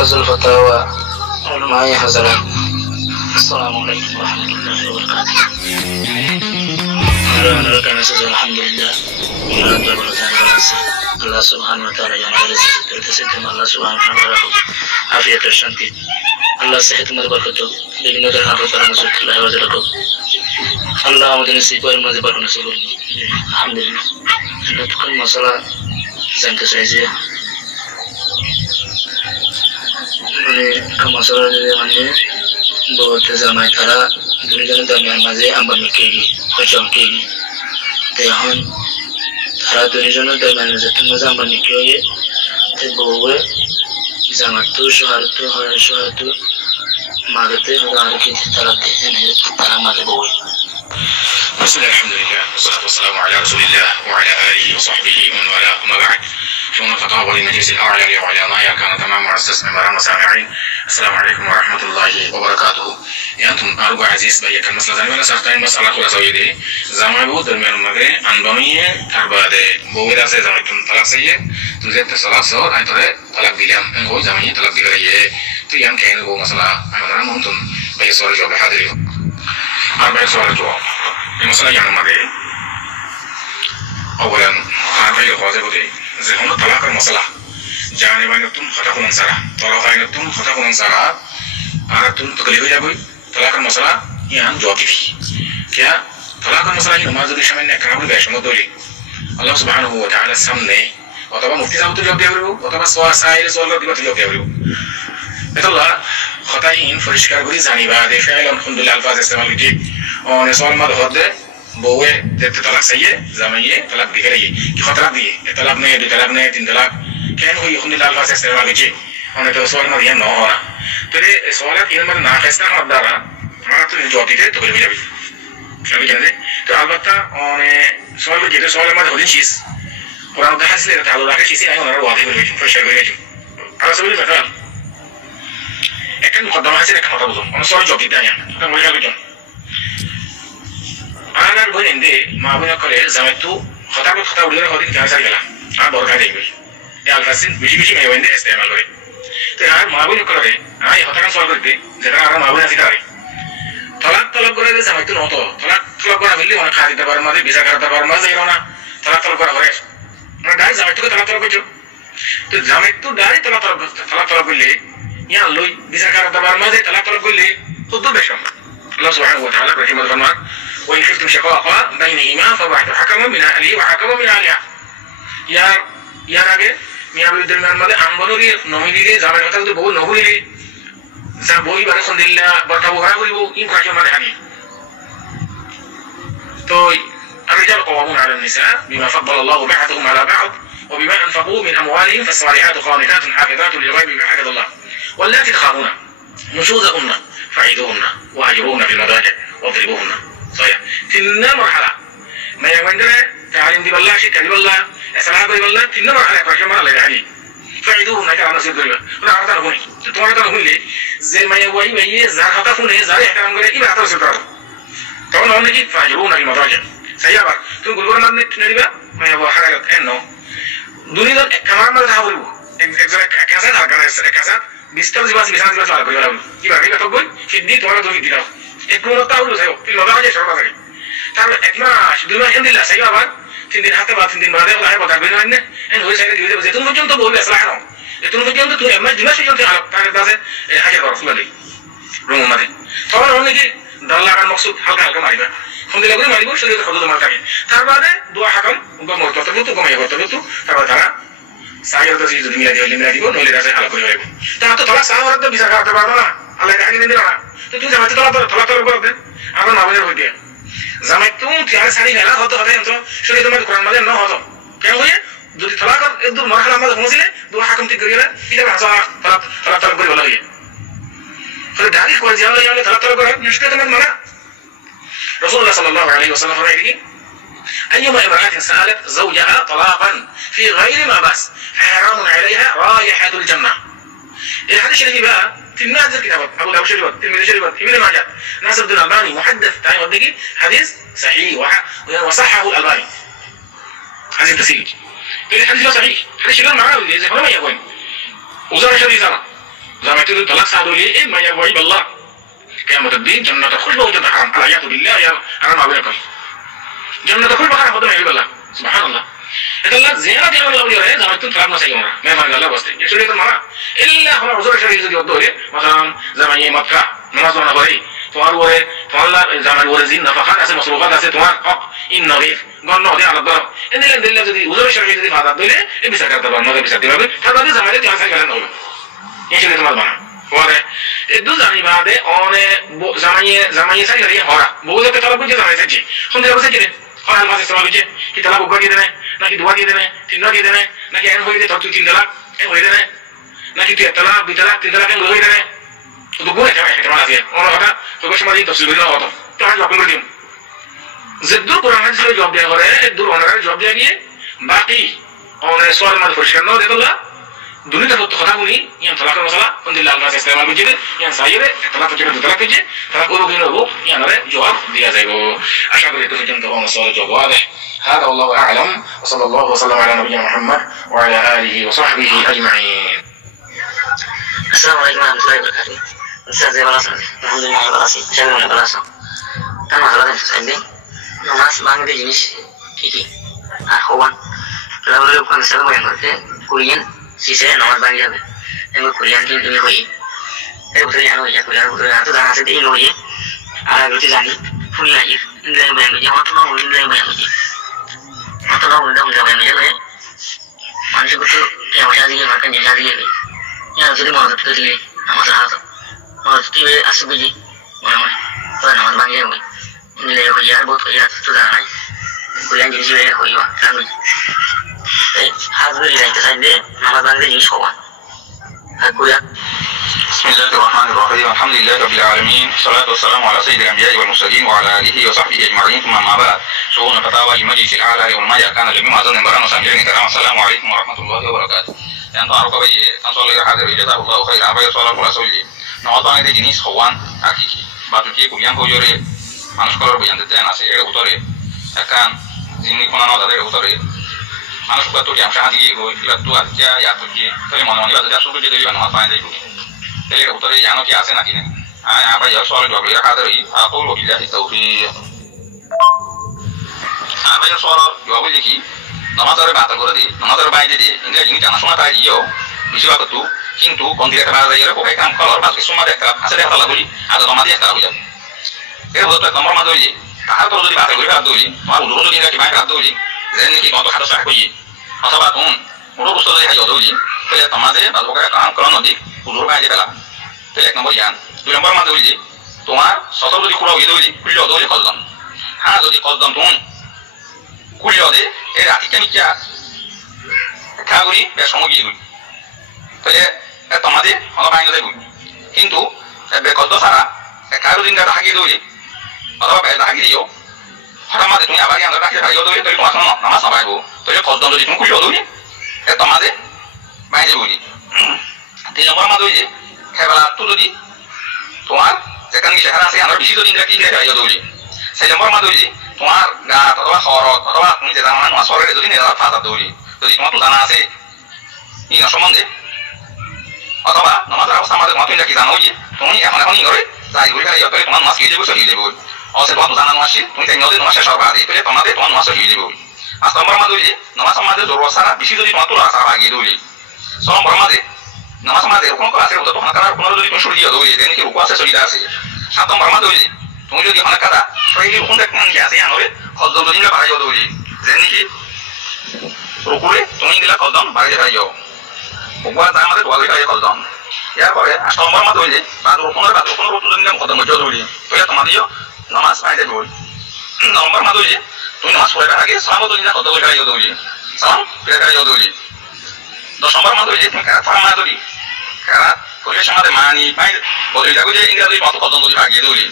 مركز الفتاوى علماء حضرات السلام عليكم ورحمة الله وبركاته. الحمد لله الله سبحانه وتعالى جمال تسلم الله سبحانه وتعالى عافية الشانتي الله صحة مدبركته বিভিন্ন ধরনের আপদ পরামর্শ আল্লাহ হেফাজত রাখুক। আল্লাহ আমাদের নসিব করে মাঝে বারো নসিব করুন। আলহামদুলিল্লাহ নতুন মশলা জানতে চাইছে মানে মশলা মানে বলতে জামাই তারা দুজনের দরমিয়ান মাঝে আমরা কেগি হজম কেগি এখন তারা দুজনের দরমিয়ান মাঝে আমরা নিকে হয়ে বউয়ে জামাতো শহরতো হয় শহরতো মাগতে আর কি তারা দেখেন তারা মাঝে বউয়ে بسم الله الحمد لله والصلاة والسلام على رسول الله وعلى آله وصحبه ومن والاه أما بعد فمن الخطاب للمجلس الأعلى لعلماء كان تمام مستمرا وسامعين. السلام عليكم ورحمة الله وبركاته. أنتم أرجو عزيز بيك المسألة ولا سأختار المسألة كلها سويدي زمان بود درمیان مگه أنبامیه ترباد بوده از زمانتون طلاق سیه توزیت طلاق سوار اینطوره طلاق دیلم انگو زمانی طلاق دیگریه تویان که اینو مسألة ایمانان مهمتون بی سوال جواب حاضریو أربع سوال جواب المسألة يعني مگه أولا أربع الخواصة بودي زهون طلاق المسألة جانبانتون خطأ من سرا طلاقانتون خطأ من سرا أردتون تكلفه جابوي طلاق المسألة يعني جواب كذي क्या तलाक मसला ही नमाज के समय ने कराबल गैशम दोली अल्लाह सुब्हानहु व तआला सामने अथवा मुफ्ती साहब तो जवाब देबो अथवा साइल सवाल दिबा तो जवाब देबो एतल्ला खताइन फरिश्कार गुरी जानिबा दे फाइल अलहमदुलिल्लाह अल्फाज इस्तेमाल की और सवाल मद होदे बोए दे तलाक सही है जमाइए तलाक दिखे रही कि तलाक दिए तलाक ने दो तलाक ने तीन तलाक कैन हुई अलहमदुलिल्लाह अल्फाज इस्तेमाल की और तो सवाल मद ये न होना तो ये सवाल इन मद नाकिस्ता मददारा हमारा तो जवाब देते तो बोल भी شو كده تو البته اون سوال جدی سوال ما ده چیز قرآن ده حسله تعالوا لك شيء ايوه انا واضح بيجي فرشة بيجي على سبيل المثال اكن مقدمه حسله كما تقولون انا سؤال جواب جدا يعني انا بقول لك انا بقول عندي ما بقول لك زمتو خطا ولا خطا كان سال كلام انا بقول لك يا الفاسين بيجي ما يوين ده استعمال করে তো আর ما بقول لك اي خطا كان سؤال করতে যেটা আমরা ما بقول لك तलाक तलाक করে যে জামাইতো নতো তলাক তলাক করা মিললে অনেক খাদি দেবার মাঝে বিচার করতে পারার মাঝে এরো না তলাক তলাক করা হয় মানে ডাই জামাইতো তলাক তলাক করছো তো জামাইতো ডাই তলাক তলাক করলে ইয়া লই বিচার করতে পারার মাঝে তলাক তলাক করলে খুব বেশম আল্লাহ সুবহানাহু ওয়া তাআলা রহিমাহুল ফরমান ওয়া ইন খিফতুম শিকাকা বাইনহিমা ফাবআথু হাকামান মিন আহলিহি ওয়া হাকামান মিন আহলিহা ইয়ার আগে মিয়া বিবিদের মাঝে আঙ্গনরি নমিনিরে জামাই কথা তো বহু নহুলিরে za boy bare khondilla barta bohara koribo in kaje mare hani to الرجال قوامون على النساء بما فضل الله بعضهم على بعض وبما انفقوا من اموالهم فالصالحات قانتات حافظات للغيب بما حفظ الله واللاتي تخافون نشوزهن فعيدوهن واهجروهن في المضاجع واضربوهن صحيح تن مرحله ما يوندره تعلم دي بالله شيء كذي بالله اسلام دي بالله تن مرحله كاجه مره يعني فعيدوهن كما نصير دغه ولا عرض لهم تو عرض لهم لي زي ما يوي وي زار خطا فونه زار احترام غير ايه عطر سطر تو نون نجي فاجرون المضاجع سيابا تو غلور ما نتنريبا ما يبو حركه انه دنيا كمان ما تحاولوا اكزاكت كاسات هاكاس كاسات بيستر زي بس على كل يوم يبقى ريبا تقول في دي تو تو في دي لا اكو تاولو سيو في المضاجع شو بقى تعال اكما دنيا الحمد لله سيابا তিনদিন হাতে বা তিনদিন বাদে ওলাই কথা বের হয়নি এন্ড হই সাইডে দিবে যেতুন পর্যন্ত বলবে আসলাহ এতুন পর্যন্ত তুই এমন দিমাস পর্যন্ত তার কাছে হাজার বার ফুলালি রুম মধ্যে তখন অনেক কি দল লাগার মকসুদ হালকা হালকা মারিবা ফোন দিলে করে মারিব শরীরে খোদ মার থাকে তার বাদে দোয়া হাকাম গম করতে তো কমাই করতে তো তারপর তারা সাইয়দ তো যদি মিলা দিব নইলে কাছে হালকা করে যাবে তা তো তোলা সাহাবার তো বিচার করতে পারবে না আল্লাহ কাকে দিন দিলা না তো তুই জামাতে তোলা করবে আমরা নামাজের হইতে জামাইতো তিয়ার সারি মেলা হতো তো শরীরে তোমার কোরআন মাঝে ন হতো কেন হয়ে যদি তলাক একদম মারহালা আমাদের পৌঁছলে দোয়া হাকাম ঠিক করিয়ে এটা ভাষা তলাক করে বলা হয় ফলে ডাইরেক্ট করে জানলে জানলে তলাক করে নিশ্চয় তোমার মানা রাসূলুল্লাহ সাল্লাল্লাহু আলাইহি ওয়াসাল্লাম ফরমাইলেন أيما امرأة سألت زوجها طلاقا في غير ما بأس فحرام عليها رائحة الجنة الحديث الشريف بقى في النازل كتابه أبو داود شريف الترمذي شريف ابن ماجه ناصر بن الألباني محدث تاني ودقي حديث صحيح وصححه الألباني هذه التسهيل الحديث لا صحيح الحديث يقول معاه زي ما يقول وزارة شريف سنة জামাইতে যদি তালাক সাদ হইলে এই মাইয়া ওয়াইব আল্লাহ কিয়ামতের দিন জান্নাতে খুশবু হইতে হারাম আলাইয়াতু বিল্লাহ ইয়া হারাম আবিরা কর জান্নাতে খুশবু হারাম হতে হইবে আল্লাহ সুবহানাল্লাহ এটা আল্লাহ জিয়ারত ইয়া আল্লাহ বলিরে জামাইতে তালাক না চাই আমরা মেহমান আল্লাহ বসতে এসে তো মারা ইল্লা হলা উজুর শরীর যদি হতো মাসালান জামাইয়ে মক্কা নামাজ না পড়ে তোমার ওরে তোমার জামাই ওরে জিন নাফাকাত আছে মাসরুফাত আছে তোমার হক ইন নগীর গণ নদী আলাদা ধরো এদিকে দিলে যদি উজুর শরীর যদি ফাদাত দিলে এই বিচার করতে পারবে নদী বিচার দিবে তাহলে জামাইতে তিন সাই গেলেন হবে এসে তোমার বানা ওরে এই দু জানি বাদে অনে জামাইয়ে সাই গরিয়ে হরা বহু লোকে তালা বুঝে জামাই সাইছে কোন জায়গা সাইছে হরাল মাসে সওয়াল বুঝে কি তালা বুঝা দিয়ে দেনে নাকি দুয়া দিয়ে দেনে তিন দিয়ে দেনে নাকি এন হইলে তো তুই তিন তালা এন হইলে দেনে নাকি তুই তালা দুই তালা তিন তালা কেন হইলে দেনে তো গুনে যাবে এটা মানে আছে ওর কথা তো সমাজে তফসিল হইলো হতো তো আজ আপনি দিন জিদ্দুর কোরআন হাদিসে জবাব দেয়া করে দূর ওনারে জবাব দেয়া গিয়ে বাকি ওনারে সওয়াল মাল পরিষ্কার না দেখলা দুনিয়া তো কথা বলি ইয়ান তালাকের মশলা আলহামদুলিল্লাহ আল্লাহ ইসলাম বুঝিয়ে ইয়ান সাইরে তালাক থেকে দুই তালাক হয়েছে তালাক করবো কি নেবো ইয়ানরে জবাব দেওয়া যাইব আশা করি তুমি পর্যন্ত আমার সওয়ালের জবাব واضح هذا والله اعلم وصلى الله وسلم على نبينا محمد وعلى اله وصحبه اجمعين السلام عليكم ورحمة الله وبركاته أستاذ زي بلاسان الحمد لله بلاسي شامل من بلاسان أنا هذا عندي ناس بانجلي جنس كيكي أخوان لو كان سبب ينقطع كوريان sise nomor bang jabe emo kurian kin ini hoi e butuh yang hoi ya kurian butuh itu dan hasil ini hoi ala berarti jadi punya aja nilai bayang aja waktu mau nilai bayang aja waktu mau udah bayang aja lah manusia butuh yang masih ada makan jadi ya yang jadi mau tuh jadi nama sahaja mau tuh asal biji mana mana nomor bang jabe nilai hoi ya butuh ya itu dan lain kurian jadi sih hoi wah kan بسم الله الرحمن الرحيم الحمد لله رب العالمين والصلاة والسلام على سيد الأنبياء والمرسلين وعلى آله وصحبه أجمعين ثم أما بعد شؤون فتاوى المجلس الأعلى يوم كان جميع أذن بران وسامعين الكرام السلام عليكم ورحمة الله وبركاته yang tahu apa ye kan soal yang hadir ijazah Allah khair apa yang soal pula soalnya nama tang itu jenis kawan hakiki batu kia kuliah kau jore manus kalau bukan teteh nasi ada utare akan ini kuna nada ada utare manus batu yang sangat tinggi itu itu aja ya tuh tapi mana mana batu jatuh jadi mana apa yang itu jadi utare yang nanti asen nak ini apa ya soal dua kali hadir ini aku lebih dari taufiq apa yang soal dua kali lagi nama tadi batal kau tadi nama tadi baik jadi ini jadi jangan semua tadi yo bisa waktu tu কিন্তু বন্দিরা করা যায় এর কোথায় কাম করার বাকি সময় দেখা আসলে একটা লাগলি আর তোমার দিয়ে একটা হইয়া এর বলতে তোমার মা দইলি তাহার তো যদি বাতে কইরা দইলি তোমার উড়ো যদি নাকি মাইকা দইলি যেন কি কত হাত সাক কই অথবা তুমি উড়ো বস্তু দিয়ে হাইয়া দইলি তাহলে তোমাদের বালবকা কাম করা নদী উড়ো গায়ে দিলা তাহলে এক নম্বর ইয়ান দুই নম্বর মা দইলি তোমার সত যদি কুড়াও দইলি কুড়িও দইলি কলদম হ্যাঁ যদি কলদম তুমি কুড়িও দে এর আতিকা মিকা খাগুড়ি বেশ সময় গিয়ে তাহলে তোমাদের অনেক ভাঙে দেব কিন্তু কত সারা কারো দিন হাগিয়ে দৌড়ি অথবা হাগিয়ে দিও হঠাৎ মাঝে তুমি আবার আমরা রাখি হাগিয়ে দৌড়ি তাহলে তোমার নামাজ নামাইবো তাহলে কত যদি তুমি খুঁজে দৌড়ি তোমাদের বাইরে যাবি 3 নম্বর মা দৌড়ি খেলা তো যদি তোমার যেখানে কি সেখানে আছে আমরা বেশি দিন রাখি হাগিয়ে দৌড়ি 4 নম্বর মা দৌড়ি তোমার গাত অথবা শরৎ অথবা তুমি যে জানা না শহরে যদি নেওয়া ফাঁসা দৌড়ি যদি তোমার তো জানা আছে ই না সম্বন্ধে অথবা নামাজের অবস্থা আমাদের তোমার তুমি কি জানো যে তুমি এখন করে যাই বলে খাইও তাহলে তোমার মাছ খেয়ে যাবো সরিয়ে দেবো অবশ্যই তোমার জানা নামাজি তুমি তাই নদী নামাজের সরবরাহ দিয়ে তাহলে তোমাদের তোমার মাছ সরিয়ে দেবো 5 নম্বর মাঝে যে নামাজ সমাজে জরুরত ছাড়া বেশি যদি তোমার তোলা ছাড়া আগিয়ে দৌড়ি 6 নম্বর মাঝে নামাজ সমাজে এরকম করে আছে তো তখন কারার 15 যদি তুমি সরিয়ে দৌড়ি দেন কি রুকু আছে সরিয়ে আছে 7 নম্বর মাঝে যে তুমি যদি অনেক কাদা শরীরে কোন দেখেন কি আছে আনরে খদ্দম যদি বাড়াইও দৌড়ি দেন কি রুকুরে তুমি দিলা খদ্দম বাড়িয়ে যাইও উপর তার মধ্যে দোয়া করে খদ্দম এরপরে 8 নম্বর মাঝে যে বাদর কোন রুকু যদি খদ্দম মধ্যে দৌড়ি তাহলে তোমাদের নামাজ পাইতে দৌড়ি 9 নম্বর মাঝে যে তুমি নামাজ পড়ার আগে সালাম তো নিনা কত করে গাইও দৌড়ি সালাম ফিরে গাইও দৌড়ি 10 নম্বর মাঝে যে তুমি কারা ফার্মা দৌড়ি কারা কোলে সমাজে মানি পাই বলি যাগো যে ইংরেজি কত কত দৌড়ি ভাগিয়ে দৌড়ি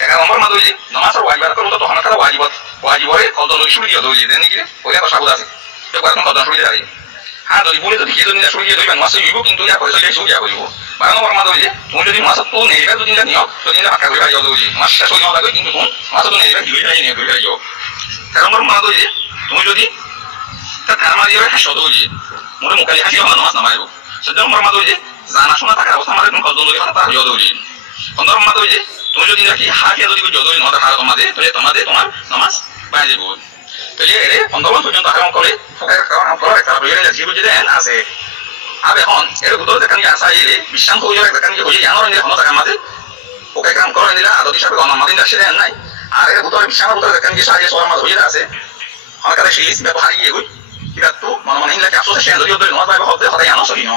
11 নম্বর মাঝে যে নামাজের ওয়াজিবাত করো তো তখন কারা ওয়াজিবরে কত দৌড়ি শুরু দিয়ে দৌড়ি দেন কি ওই কথা সাবুদ আছে তো কত কত শুরু দিয়ে হ্যাঁ যদি বলে যদি কেউ শুরু দিয়ে দৌড়ি নামাজ হইব কিন্তু ইয়া করে চলে শুরু করিব 12 নম্বর মাঝে যে তুমি যদি নামাজ তো নেই যদি নিও যদি না ফাঁকা করে গাইও দৌড়ি নামাজ শেষ হই না লাগে কিন্তু তুমি নামাজ তো নেই দিলে যাই নিয়ে করে গাইও 13 নম্বর মাঝে যে তুমি যদি তা তার মাঝে হাসো দৌড়ি মোরে মুখালি হাসি হলো নামাজ নামাইবো সজ্জন নম্বর মাঝে যে জানা শোনা থাকার অবস্থা আমাদের তুমি কজন যদি তার জদৌলি 15 নম্বর মাঝে যে তুমি যদি নাকি হাফিয়া যদি জদৌলি নয় তার তোমাদের তাহলে তোমার নামাজ বাইরে যাব তাহলে এর 15 পর্যন্ত হারাম করে ফোকার কারণ করে খারাপ হয়ে যাচ্ছে বুঝে দেন আছে আর এখন এর ভিতরে দেখানি আসা এলে বিশ্বাস হয়ে যাবে দেখানি হয়ে জানো না কোনো টাকা মাঝে ফোকার কাম করে নিলা আদত হিসাবে গণ মাদিন দাসে দেন নাই আর এর ভিতরে বিশ্বাস ভিতরে দেখানি যে সাহায্য সবার মাঝে হয়ে আছে আমার কাছে সেই ব্যবহার গিয়ে গই কিবা তো মনে ইনলা কাছে সে যদি ওদের নয় ভাবে হবে হতে জানো সহি নো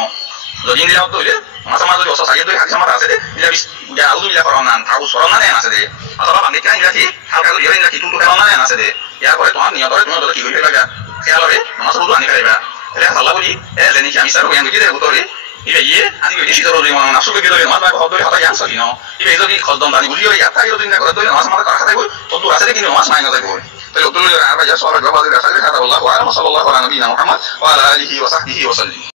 যদি ইনলা হতো হইলে মাঝে মাঝে অসা সাইয়ে দুই হাদিস আমার আছে দে ইলা যা আউযু বিল্লাহ করোনা থাকু সরনা না আছে দে অথবা বাকি কাই রাখি হালকা করে ইরে রাখি টুটু করোনা না আছে দে ইয়ার পরে তোমার নিয়ত করে তুমি কি হইবে লাগা খেয়াল হবে নামাজ পড়ো আনি করিবা এলে আল্লাহ বলি এ জানি কি আমি সার হইয়ান কি দে উতরে ইবে ইয়ে আনি বেশি ধরে মনে না সুবে গেলে নামাজ ভাবে হবে হতে জানো সহি নো ইবে যদি খদম দানি বুঝিও ইয়া তাই দিন না করে তো নামাজ মাথা রাখা থাকবে তো দূর আছে কিন্তু নামাজ নাই না থাকবে তাহলে উত্তর আরবা যা সওয়াল জবাব দিলে আল্লাহু আলাইহি ওয়া সাল্লাল্লাহু আলা নবিয়িনা মুহাম্মদ ওয়া আলা আলিহি ওয়া সাহবিহি ওয়া সাল্লাম